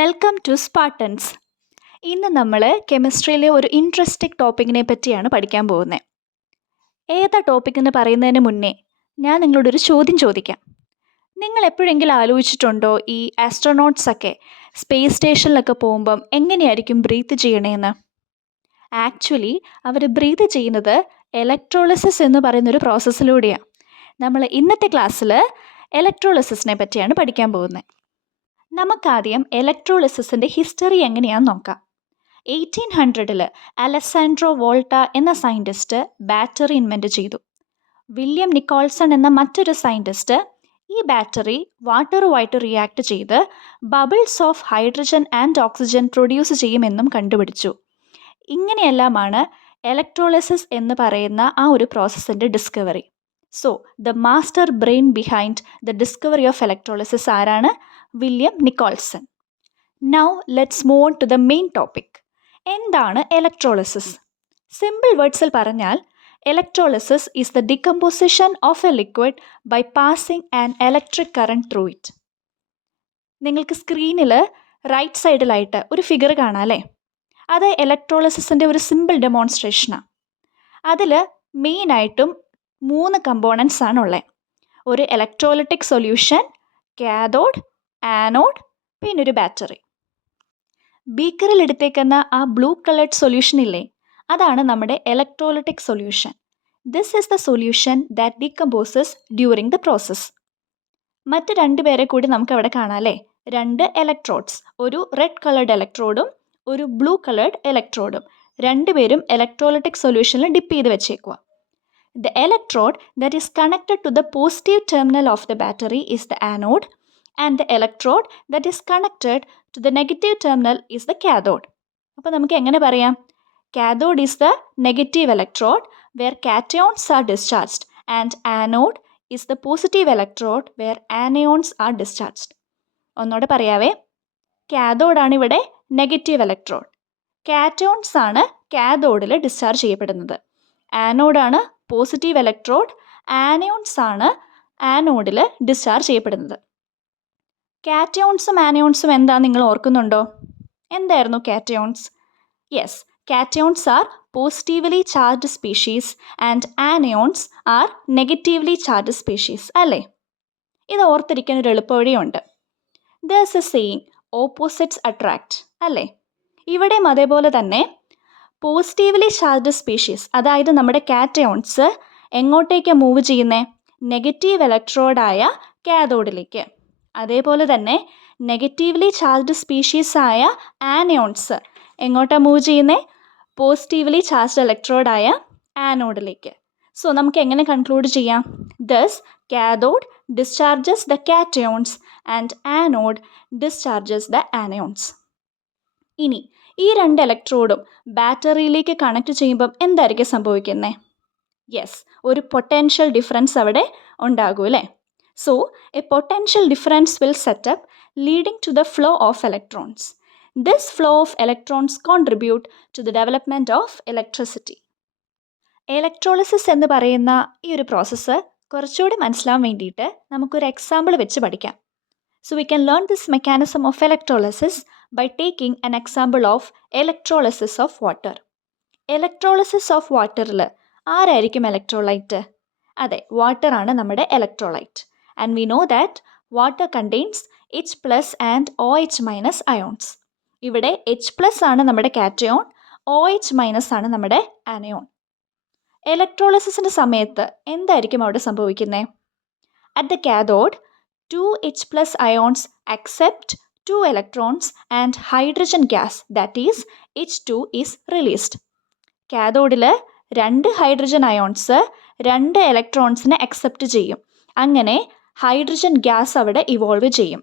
Welcome to Spartans. ഇന്ന് നമ്മൾ കെമിസ്ട്രിയിലെ ഒരു ഇൻട്രസ്റ്റിംഗ് ടോപ്പിക്കിനെ പറ്റിയാണ് പഠിക്കാൻ പോകുന്നത്. ഏതാ ടോപ്പിക് എന്ന് പറയുന്നതിന് മുന്നേ ഞാൻ നിങ്ങളോടൊരു ചോദ്യം ചോദിക്കാം. നിങ്ങൾ എപ്പോഴെങ്കിലും ആലോചിച്ചിട്ടുണ്ടോ ഈ ആസ്ട്രോനോട്ട്സൊക്കെ സ്പേസ് സ്റ്റേഷനിലൊക്കെ പോകുമ്പം എങ്ങനെയായിരിക്കും ബ്രീത്ത് ചെയ്യണേന്ന്? ആക്ച്വലി അവർ ബ്രീത്ത് ചെയ്യുന്നത് ഇലക്ട്രോളിസിസ് എന്ന് പറയുന്നൊരു പ്രോസസ്സിലൂടെയാണ്. നമ്മൾ ഇന്നത്തെ ക്ലാസ്സിൽ ഇലക്ട്രോളിസിസിനെ പറ്റിയാണ് പഠിക്കാൻ പോകുന്നത്. നമുക്കാദ്യം ഇലക്ട്രോളിസിസിൻ്റെ ഹിസ്റ്ററി എങ്ങനെയാണെന്ന് നോക്കാം. 1800 അലസാൻഡ്രോ വോൾട്ട എന്ന സയൻറ്റിസ്റ്റ് ബാറ്ററി ഇൻവെൻറ്റ് ചെയ്തു. വില്യം നിക്കോൾസൺ എന്ന മറ്റൊരു സയൻറ്റിസ്റ്റ് ഈ ബാറ്ററി വാട്ടറുമായിട്ട് റിയാക്ട് ചെയ്ത് bubbles of hydrogen and oxygen produce ചെയ്യുമെന്നും കണ്ടുപിടിച്ചു. ഇങ്ങനെയെല്ലാമാണ് ഇലക്ട്രോളിസിസ് എന്ന് പറയുന്ന ആ ഒരു പ്രോസസ്സിൻ്റെ discovery. So the master brain behind the discovery of electrolysis ആരാണ്? William Nicholson. Now let's move on to the main topic. എന്താണ് ഇലക്ട്രോളിസിസ്? സിമ്പിൾ വേർഡ്സിൽ പറഞ്ഞാൽ electrolysis is the decomposition of a liquid by passing an electric current through it. നിങ്ങൾക്ക് സ്ക്രീനിൽ right സൈഡിലായിട്ട് ഒരു figure കാണാം അല്ലേ? അത് ഇലക്ട്രോളിസിസിൻ്റെ ഒരു സിമ്പിൾ ഡെമോൺസ്ട്രേഷനാണ്. അതിൽ മെയിനായിട്ടും 3 കമ്പോണൻസ് ആണുള്ളത്. ഒരു ഇലക്ട്രോലിറ്റിക് സൊല്യൂഷൻ, കാഥോഡ്, ആനോഡ്, പിന്നെ ഒരു ബാറ്ററി. ബീക്കറിൽ എടുത്തേക്കുന്ന ആ ബ്ലൂ കളേർഡ് സൊല്യൂഷൻ ഇല്ലേ, അതാണ് നമ്മുടെ electrolytic solution. This is the solution that decomposes during the process. മറ്റ് 2 പേരെ കൂടി നമുക്ക് അവിടെ കാണാം അല്ലേ? 2 ഇലക്ട്രോഡ്സ്, ഒരു റെഡ് കളേർഡ് ഇലക്ട്രോഡും ഒരു ബ്ലൂ കളേർഡ് ഇലക്ട്രോഡും. 2 പേരും ഇലക്ട്രോലിറ്റിക് സൊല്യൂഷനിൽ ഡിപ്പ് ചെയ്ത് വെച്ചേക്കുക. The electrode that is connected to the positive terminal of the battery is the anode, and the electrode that is connected to the negative terminal is the cathode. അപ്പോൾ നമുക്ക് എങ്ങനെ പറയാം? Cathode is the negative electrode where cations are discharged, and anode is the positive electrode where anions are discharged. ഒന്നോടെ പറയാവേ. Cathode ആണ് ഇവിടെ negative electrode. Cations ആണ് കാഥോഡിൽ discharge ചെയ്യപ്പെടുന്നത്. ആനോഡാണ് positive electrode. Anions ആണ് ആനോഡിൽ ഡിസ്ചാർജ് ചെയ്യപ്പെടുന്നത്. കാറ്റയോൺസും ആനയോൺസും എന്താ നിങ്ങൾ ഓർക്കുന്നുണ്ടോ? എന്തായിരുന്നു cations? Yes, cations are positively charged species and anions are negatively charged species അല്ലേ? ഇത് ഓർത്തിരിക്കാൻ ഒരു എളുപ്പവഴിയുണ്ട്. There's a saying, opposites attract അല്ലേ? ഇവിടെയും അതേപോലെ തന്നെ പോസിറ്റീവ്ലി ചാർജ്ഡ് സ്പീഷീസ്, അതായത് നമ്മുടെ കാറ്റയോൺസ് എങ്ങോട്ടേക്കാണ് മൂവ് ചെയ്യുന്നത്? നെഗറ്റീവ് ഇലക്ട്രോഡായ കാഥോഡിലേക്ക്. അതേപോലെ തന്നെ നെഗറ്റീവ്ലി ചാർജ്ഡ് സ്പീഷീസായ ആനയോൺസ് എങ്ങോട്ടാണ് മൂവ് ചെയ്യുന്നത്? പോസിറ്റീവ്ലി ചാർജ്ഡ് ഇലക്ട്രോഡായ ആനോഡിലേക്ക്. സോ നമുക്ക് എങ്ങനെ കൺക്ലൂഡ് ചെയ്യാം? Thus cathode discharges the cations and anode discharges the anions. ഇനി ഈ 2 ഇലക്ട്രോഡും ബാറ്ററിയിലേക്ക് കണക്ട് ചെയ്യുമ്പം എന്തായിരിക്കും സംഭവിക്കുന്നത്? യെസ്, ഒരു പൊട്ടൻഷ്യൽ ഡിഫറൻസ് അവിടെ ഉണ്ടാകും അല്ലേ? So a potential difference will set up leading to the flow of electrons. This flow of electrons contribute to the development of electricity. Electrolysis എന്ന് പറയുന്ന ഈ ഒരു പ്രോസസ്സ് കുറച്ചുകൂടി മനസ്സിലാവാൻ വേണ്ടിയിട്ട് നമുക്കൊരു എക്സാമ്പിൾ വെച്ച് പഠിക്കാം. So we can learn this mechanism of electrolysis by taking an example of electrolysis of water. Electrolysis of waterൽ ആരായിരിക്കും ഇലക്ട്രോലൈറ്റ്? അതെ, വാട്ടർ ആണ് നമ്മുടെ electrolyte. And we know that water contains H+ and OH- ions. ഇവിടെ H+ ആണ് നമ്മുടെ cation, OH- ആണ് നമ്മുടെ anion. ഇലക്ട്രോളിസിസിൻ്റെ സമയത്ത് എന്തായിരിക്കും അവിടെ സംഭവിക്കുന്നത്? At the cathode 2 H+ ions accept 2 electrons and hydrogen gas, that is H2 is released. കാഥോഡിൽ 2 ഹൈഡ്രജൻ അയോൺസ് 2 ഇലക്ട്രോൺസിനെ അക്സെപ്റ്റ് ചെയ്യും. അങ്ങനെ ഹൈഡ്രജൻ ഗ്യാസ് അവിടെ ഇവോൾവ് ചെയ്യും.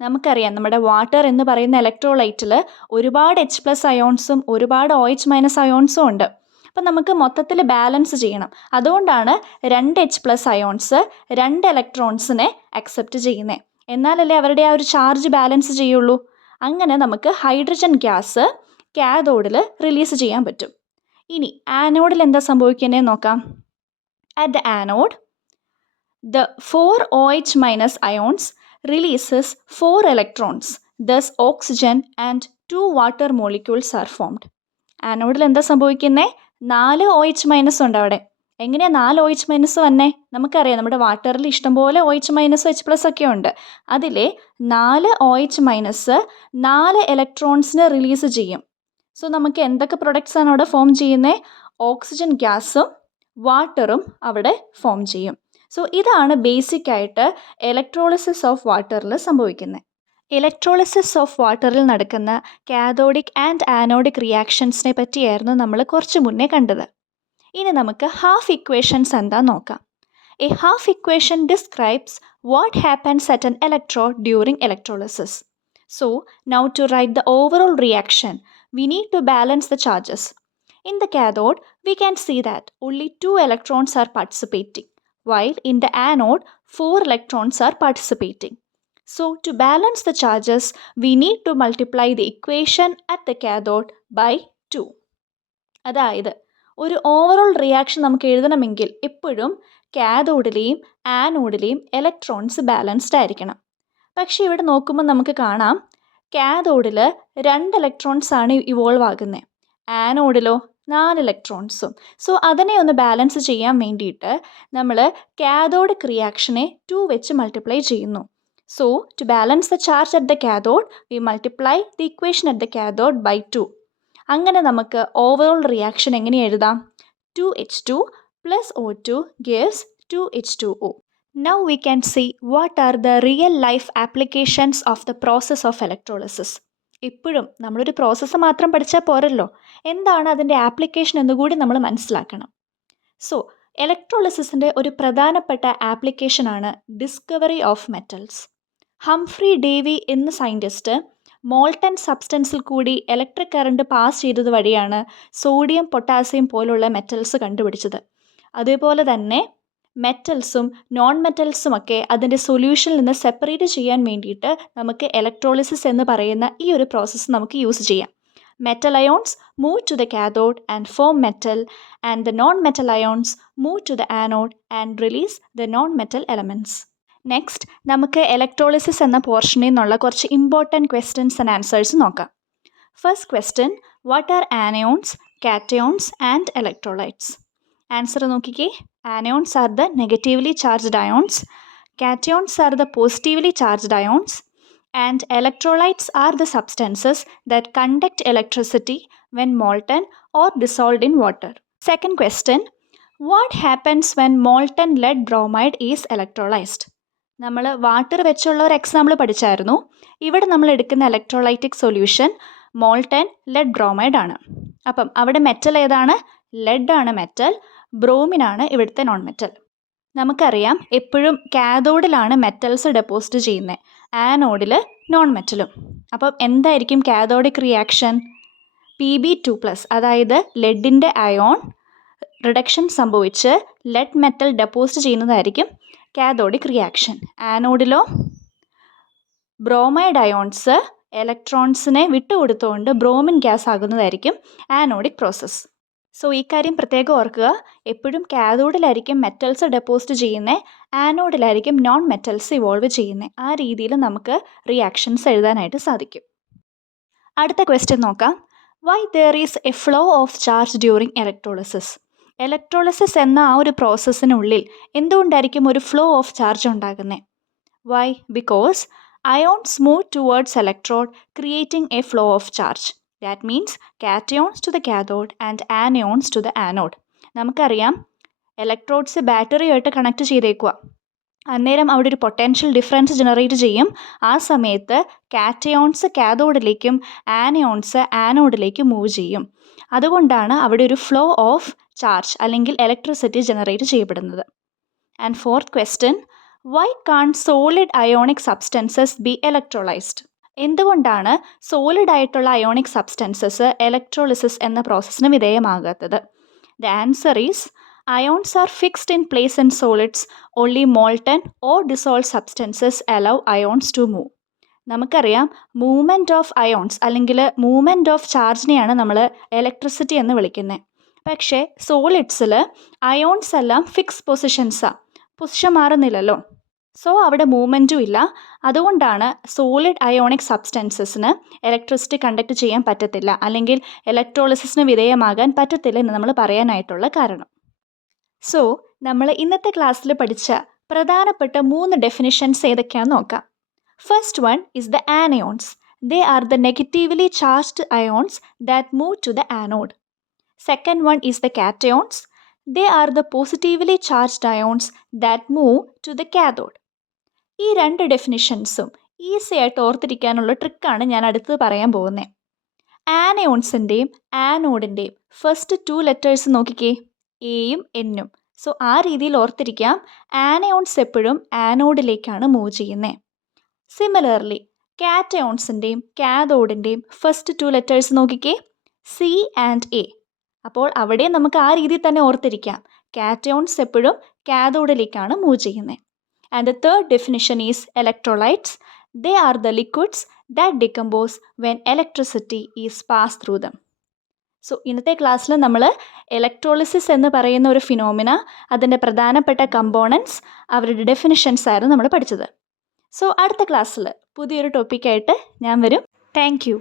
നമുക്കറിയാം നമ്മുടെ വാട്ടർ എന്ന് പറയുന്ന ഇലക്ട്രോലൈറ്റിൽ ഒരുപാട് H+ അയോൺസും ഒരുപാട് OH- അയോൺസും ഉണ്ട്. അപ്പം നമുക്ക് മൊത്തത്തിൽ ബാലൻസ് ചെയ്യണം. അതുകൊണ്ടാണ് 2 H+ അയോൺസ് 2 ഇലക്ട്രോൺസിനെ അക്സെപ്റ്റ് ചെയ്യുന്നത്. എന്നാലല്ലേ അവരുടെ ആ ഒരു ചാർജ് ബാലൻസ് ചെയ്യുള്ളൂ. അങ്ങനെ നമുക്ക് ഹൈഡ്രജൻ ഗ്യാസ് കാഥോഡിൽ റിലീസ് ചെയ്യാൻ പറ്റും. ഇനി ആനോഡിൽ എന്താ സംഭവിക്കുന്നതെന്ന് നോക്കാം. At the anode the 4 OH- ions releases 4 electrons thus oxygen and 2 water molecules are formed. ആനോഡിൽ എന്താ സംഭവിക്കുന്നത്? 4 OH- ഉണ്ട് അവിടെ. എങ്ങനെയാണ് 4 OH- വന്നേ? നമുക്കറിയാം നമ്മുടെ വാട്ടറിൽ ഇഷ്ടംപോലെ OH- H+ ഒക്കെ ഉണ്ട്. അതിലെ 4 OH- 4 ഇലക്ട്രോൺസിനെ റിലീസ് ചെയ്യും. സോ നമുക്ക് എന്തൊക്കെ പ്രൊഡക്ട്സ് ആണ് അവിടെ ഫോം ചെയ്യുന്നത്? ഓക്സിജൻ ഗ്യാസും വാട്ടറും അവിടെ ഫോം ചെയ്യും. സോ ഇതാണ് ബേസിക് ആയിട്ട് ഇലക്ട്രോളിസിസ് ഓഫ് വാട്ടറിൽ സംഭവിക്കുന്നത്. ഇലക്ട്രോളിസിസ് ഓഫ് വാട്ടറിൽ നടക്കുന്ന കാഥോഡിക് ആൻഡ് ആനോഡിക് റിയാക്ഷൻസിനെ പറ്റിയായിരുന്നു നമ്മൾ കുറച്ച് മുന്നേ കണ്ടത്. ഇനി നമുക്ക് ഹാഫ് ഇക്വേഷൻസ് എന്താ നോക്കാം. A half equation describes what happens at an electrode during electrolysis. So now to write the overall reaction, we need to balance the charges. In the cathode, we can see that only 2 electrons are participating, while in the anode, 4 electrons are participating. So to balance the charges, we need to multiply the equation at the cathode by 2. അതായത് ഒരു overall reaction നമുക്ക് എഴുതണമെങ്കിൽ എപ്പോഴും കാഥോഡിലെയും ആനോഡിലെയും electrons balanced ആയിരിക്കണം. പക്ഷേ ഇവിടെ നോക്കുമ്പോൾ നമുക്ക് കാണാം കാഥോഡിൽ 2 ഇലക്ട്രോൺസ് ആണ് ഇവോൾവ് ആകുന്നത്, ആനോഡിലോ 4 ഇലക്ട്രോൺസും. സോ അതിനെ ഒന്ന് ബാലൻസ് ചെയ്യാൻ വേണ്ടിയിട്ട് നമ്മൾ കാഥോഡിക് റിയാക്ഷനെ 2 വെച്ച് മൾട്ടിപ്ലൈ ചെയ്യുന്നു. So to balance the charge at the cathode we multiply the equation at the cathode by 2. അങ്ങനെ നമുക്ക് ഓവറോൾ റിയാക്ഷൻ എങ്ങനെ എഴുതാം? 2H2 plus O2 gives 2H2O. Now we can see what are the real life applications of the process of electrolysis. ഇപ്പോഴും നമ്മളൊരു process മാത്രം പഠിച്ചാൽ പോരല്ലോ, എന്താണ് അതിൻ്റെ ആപ്ലിക്കേഷൻ എന്നുകൂടി നമ്മൾ മനസ്സിലാക്കണം. സോ ഇലക്ട്രോളിസിസിൻ്റെ ഒരു പ്രധാനപ്പെട്ട ആപ്ലിക്കേഷനാണ് discovery of metals. Humphrey Davy എന്ന സയൻറ്റിസ്റ്റ് മോൾട്ടൻ സബ്സ്റ്റൻസിൽ കൂടി ഇലക്ട്രിക് കറണ്ട് പാസ് ചെയ്തത് വഴിയാണ് സോഡിയം പൊട്ടാസ്യം പോലുള്ള മെറ്റൽസ് കണ്ടുപിടിച്ചത്. അതേപോലെ തന്നെ മെറ്റൽസും നോൺ മെറ്റൽസുമൊക്കെ അതിൻ്റെ സൊല്യൂഷനിൽ നിന്ന് സെപ്പറേറ്റ് ചെയ്യാൻ വേണ്ടിയിട്ട് നമുക്ക് ഇലക്ട്രോളിസിസ് എന്ന് പറയുന്ന ഈ ഒരു പ്രോസസ്സ് നമുക്ക് യൂസ് ചെയ്യാം. Metal ions move to the cathode and form metal, and the non metal ions move to the anode and release the non metal elements. Next നമുക്ക് ഇലക്ട്രോളിസിസ് എന്ന പോർഷനിൽ നിന്നുള്ള കുറച്ച് ഇമ്പോർട്ടൻറ്റ് ക്വസ്റ്റ്യൻസ് ആൻഡ് ആൻസേഴ്സ് നോക്കാം. First question, what are anions, cations and electrolytes? Answer നോക്കിക്കേ. Anions are the negatively charged ions, cations are the positively charged ions, and electrolytes are the substances that conduct electricity when molten or dissolved in water. Second question, what happens when molten lead bromide is electrolysed? നമ്മൾ water വെച്ചുള്ള ഒരു example പഠിച്ചായിരുന്നു. ഇവിടെ നമ്മൾ എടുക്കുന്ന electrolytic solution molten lead bromide ആണ്. അപ്പം അവിടെ മെറ്റൽ ഏതാണ്? ലെഡ് ആണ് മെറ്റൽ, ബ്രോമിനാണ് ഇവിടുത്തെ നോൺ മെറ്റൽ. നമുക്കറിയാം എപ്പോഴും കാഥോഡിലാണ് മെറ്റൽസ് ഡെപ്പോസിറ്റ് ചെയ്യുന്നത്, ആനോഡിൽ നോൺ മെറ്റലും. അപ്പം എന്തായിരിക്കും കാഥോഡിക് റിയാക്ഷൻ? Pb2+, അതായത് ലെഡിൻ്റെ അയോൺ റിഡക്ഷൻ സംഭവിച്ച് ലെഡ് മെറ്റൽ ഡെപ്പോസിറ്റ് ചെയ്യുന്നതായിരിക്കും കാഥോഡിക് റിയാക്ഷൻ. ആനോഡിലോ ബ്രോമൈഡ് അയോൺസ് ഇലക്ട്രോൺസിനെ വിട്ടുകൊടുത്തുകൊണ്ട് ബ്രോമിൻ ഗ്യാസ് ആകുന്നതായിരിക്കും ആനോഡിക് പ്രോസസ്സ്. സോ ഈ കാര്യം പ്രത്യേകം ഓർക്കുക, എപ്പോഴും കാഥോഡിലായിരിക്കും മെറ്റൽസ് ഡെപ്പോസിറ്റ് ചെയ്യുന്നത്, ആനോഡിലായിരിക്കും നോൺ മെറ്റൽസ് ഇവോൾവ് ചെയ്യുന്നത്. ആ രീതിയിൽ നമുക്ക് റിയാക്ഷൻസ് എഴുതാനായിട്ട് സാധിക്കും. അടുത്ത ക്വസ്റ്റ്യൻ നോക്കാം. Why there is a flow of charge during electrolysis? Electrolysis എന്ന ആ ഒരു പ്രോസസ്സിനുള്ളിൽ എന്തുകൊണ്ടായിരിക്കും ഒരു ഫ്ലോ ഓഫ് ചാർജ് ഉണ്ടാകുന്നത്? Why? Because ions move towards electrode creating a flow of charge. That means cations to the cathode and anions to the anode. നമുക്കറിയാം electrodes ബാറ്ററിയായിട്ട് connect ചെയ്തേക്കുക, അന്നേരം അവിടെ ഒരു പൊട്ടൻഷ്യൽ ഡിഫറൻസ് ജനറേറ്റ് ചെയ്യും. ആ സമയത്ത് കാറ്റയോൺസ് കാഥോഡിലേക്കും ആനയോൺസ് ആനോഡിലേക്കും മൂവ് ചെയ്യും. അതുകൊണ്ടാണ് അവിടെ ഒരു ഫ്ലോ ഓഫ് ചാർജ് അല്ലെങ്കിൽ ഇലക്ട്രിസിറ്റി ജനറേറ്റ് ചെയ്യപ്പെടുന്നത്. And fourth question, why can solid ionic substances be electrolysed? എന്തുകൊണ്ടാണ് സോളിഡ് ആയിട്ടുള്ള അയോണിക് സബ്സ്റ്റൻസസ് ഇലക്ട്രോളിസിസ് എന്ന പ്രോസസ്സിന് വിധേയമാകാത്തത്? The answer is ions are fixed in place in solids. Only molten or dissolved substances allow ions to move. നമുക്കറിയാം movement of ions അല്ലെങ്കിൽ movement of ചാർജിനെയാണ് നമ്മൾ electricity എന്ന് വിളിക്കുന്നത്. പക്ഷേ സോളിഡ്സിൽ അയോൺസ് എല്ലാം ഫിക്സ് പൊസിഷൻസാണ്, പൊസിഷൻ മാറുന്നില്ലല്ലോ. സോ അവിടെ മൂവ്മെൻറ്റും ഇല്ല. അതുകൊണ്ടാണ് സോളിഡ് അയോണിക് സബ്സ്റ്റൻസസിന് ഇലക്ട്രിസിറ്റി കണ്ടക്ട് ചെയ്യാൻ പറ്റത്തില്ല, അല്ലെങ്കിൽ ഇലക്ട്രോളിസിന് വിധേയമാകാൻ പറ്റത്തില്ല എന്ന് നമ്മൾ പറയാനായിട്ടുള്ള കാരണം. സോ നമ്മൾ ഇന്നത്തെ ക്ലാസ്സിൽ പഠിച്ച പ്രധാനപ്പെട്ട 3 ഡെഫിനിഷൻസ് ഏതൊക്കെയാണെന്ന് നോക്കാം. First one is the anions. They are the negatively charged ions that move to the anode. Second one is the cations. They are the positively charged ions that move to the cathode. ഈ 2 ഡെഫിനിഷൻസും easy ആയിട്ട് ഓർത്തിരിക്കാനുള്ള ട്രിക്കാണ് ഞാൻ അടുത്ത് പറയാൻ പോകുന്നത്. ആനയോൺസിൻ്റെയും ആനോഡിൻ്റെയും first 2 letters നോക്കിക്കേ, എയും എന്നും. സോ ആ രീതിയിൽ ഓർത്തിരിക്കാം. ആനയോൺസ് എപ്പോഴും ആനോഡിലേക്കാണ് മൂവ് ചെയ്യുന്നത്. സിമിലർലി കാറ്റയോൺസിൻ്റെയും കാഥോഡിൻ്റെയും ഫസ്റ്റ് 2 ലെറ്റേഴ്സ് നോക്കിക്കേ, സി ആൻഡ് എ. അപ്പോൾ അവിടെ നമുക്ക് ആ രീതിയിൽ തന്നെ ഓർത്തിരിക്കാം. കാറ്റയോൺസ് എപ്പോഴും കാഥോഡിലേക്കാണ് മൂവ് ചെയ്യുന്നത്. And the third definition is electrolytes. They are the liquids that decompose when electricity is pass through them. So ഇന്നത്തെ ക്ലാസ്സിൽ നമ്മൾ ഇലക്ട്രോളിസിസ് എന്ന് പറയുന്ന ഒരു ഫിനോമിന, അതിൻ്റെ പ്രധാനപ്പെട്ട കമ്പോണൻസ്, അവരുടെ ഡെഫിനിഷൻസ് ആയിരുന്നു നമ്മൾ പഠിച്ചത്. സോ അടുത്ത ക്ലാസ്സിൽ പുതിയൊരു ടോപ്പിക്കായിട്ട് ഞാൻ വരും. Thank you.